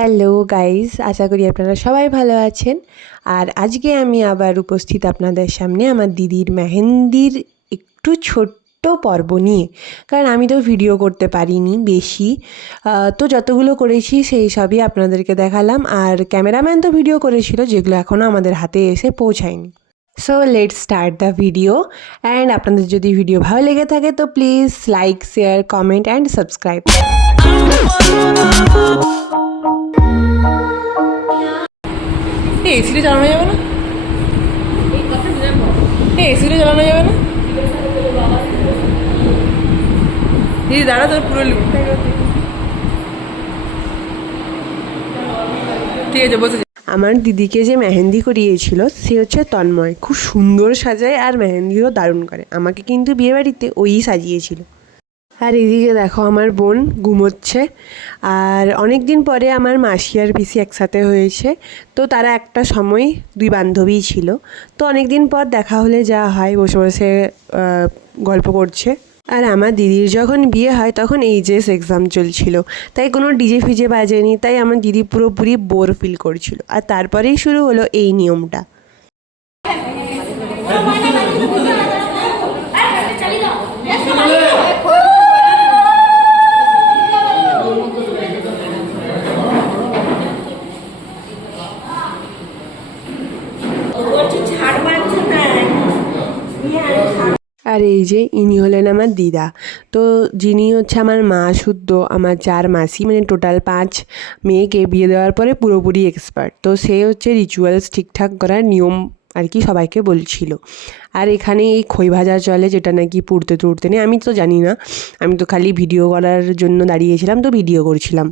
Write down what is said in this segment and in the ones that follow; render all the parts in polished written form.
Hello guys, আশা করি আপনারা সবাই ভালো আছেন। আর আজকে আমি আবার উপস্থিত আপনাদের সামনে আমার দিদির মেহেন্দির একটু ছোট্ট পর্ব নিয়ে। কারণ আমি তো ভিডিও করতে পারিনি বেশি, তো যতগুলো করেছি সেই সবই আপনাদেরকে দেখালাম। আর ক্যামেরাম্যান তো ভিডিও করেছিল, যেগুলো এখনও আমাদের হাতে এসে পৌঁছায়নি। So let's start the video. And আপনাদের যদি ভিডিও ভালো লেগে থাকে তো please like, share, comment and subscribe. এসিটা চালানো যাবে না? এসিটা চালানো যাবে না? দিদি দাঁড়া, তোর পুরো ঠিক আছে, বসে। আমার দিদিকে যে মেহেন্দি করিয়েছিল সে হচ্ছে তন্ময়। খুব সুন্দর সাজায় আর মেহেন্দিও দারুণ করে। আমাকে কিন্তু বিয়েবাড়িতে ওই সাজিয়েছিল। আর এদিকে দেখো আমার বোন ঘুমোচ্ছে। আর অনেক দিন পরে আমার মাসি আর পিসি একসাথে হয়েছে, তো তারা একটা সময় দুই বান্ধবীই ছিল। তো অনেক দিন পর দেখা হলে যা হয়, বসে বসে গল্প করছে। আর আমার দিদির যখন বিয়ে হয় তখন এইচএস এক্সাম চলছিল, তাই কোনো ডিজে ফিজে বাজেনি, তাই আমার দিদি পুরোপুরি বোর ফিল করছিল। আর তারপরেই শুরু হলো এই নিয়মটা। আর এই যে ইনি হলেন আমার দিদা। তো যিনি হচ্ছে আমার মা শুদ্ধ, আমার 4 মাসি, মানে টোটাল 5 মেয়েকে বিয়ে দেওয়ার পরে পুরোপুরি এক্সপার্ট। তো সে হচ্ছে রিচুয়ালস ঠিকঠাক করার নিয়ম আর কি সবাইকে বলছিল। আর এখানে এই খই ভাজা চলে, যেটা নাকি পুড়তে টুড়তে নেই। আমি তো জানি না, আমি তো খালি ভিডিও করার জন্য দাঁড়িয়েছিলাম, তো ভিডিও করছিলাম।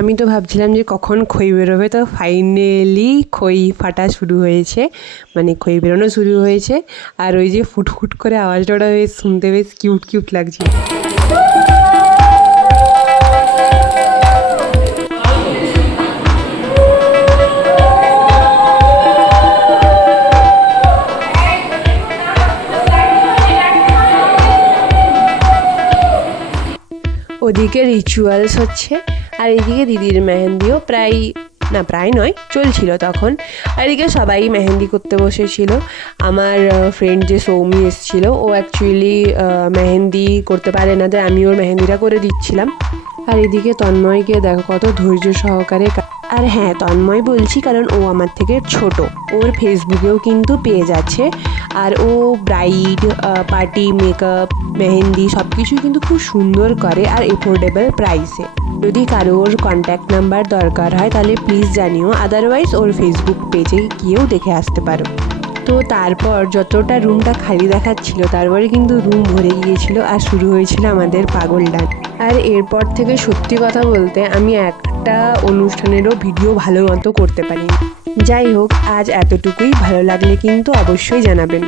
আমি তো ভাবছিলাম যে কখন খই বেরোবে, তো ফাইনালি খই ফাটা শুরু হয়েছে, মানে খই বেরোনো শুরু হয়েছে। আর ওই যে ফুটফুট করে আওয়াজটা, ওটা বেশ শুনতে বেশ কিউট কিউট লাগছিল। ওদিকে রিচুয়ালস হচ্ছে, আর এদিকে দিদির মেহেন্দিও প্রায় নয়, চলছিল তখন। আর এদিকে সবাই মেহেন্দি করতে বসেছিল। আমার ফ্রেন্ড যে সৌমি এসেছিল, ও অ্যাকচুয়ালি মেহেন্দি করতে পারে না, তাই আমি ওর মেহেন্দিটা করে দিচ্ছিলাম। আর এদিকে তন্ময়কে দেখো কত ধৈর্য সহকারে। আর হ্যাঁ, তন্ময় বলছি কারণ ও আমার থেকে ছোট। ওর ফেসবুকেও কিন্তু পেজ আছে। আর ও ব্রাইড, পার্টি মেকআপ, মেহেন্দি সব কিছুই কিন্তু খুব সুন্দর করে, আর এফোর্ডেবল প্রাইসে। যদি কারোর কন্ট্যাক্ট নাম্বার দরকার হয় তাহলে প্লিজ জানিও, আদারওয়াইজ ওর ফেসবুক পেজে গিয়েও দেখে আসতে পারো। তো তারপর যতটা রুমটা খালি দেখাচ্ছিল, তারপরে কিন্তু রুম ভরে গিয়েছিল আর শুরু হয়েছিল আমাদের পাগল ডান্স। আর এরপর থেকে সত্যি কথা বলতে আমি একটা অনুষ্ঠানেরও ভিডিও ভালো মতো করতে পারি। যাই হোক, আজ এতটুকুই। ভালো লাগলে কিন্তু অবশ্যই জানাবেন।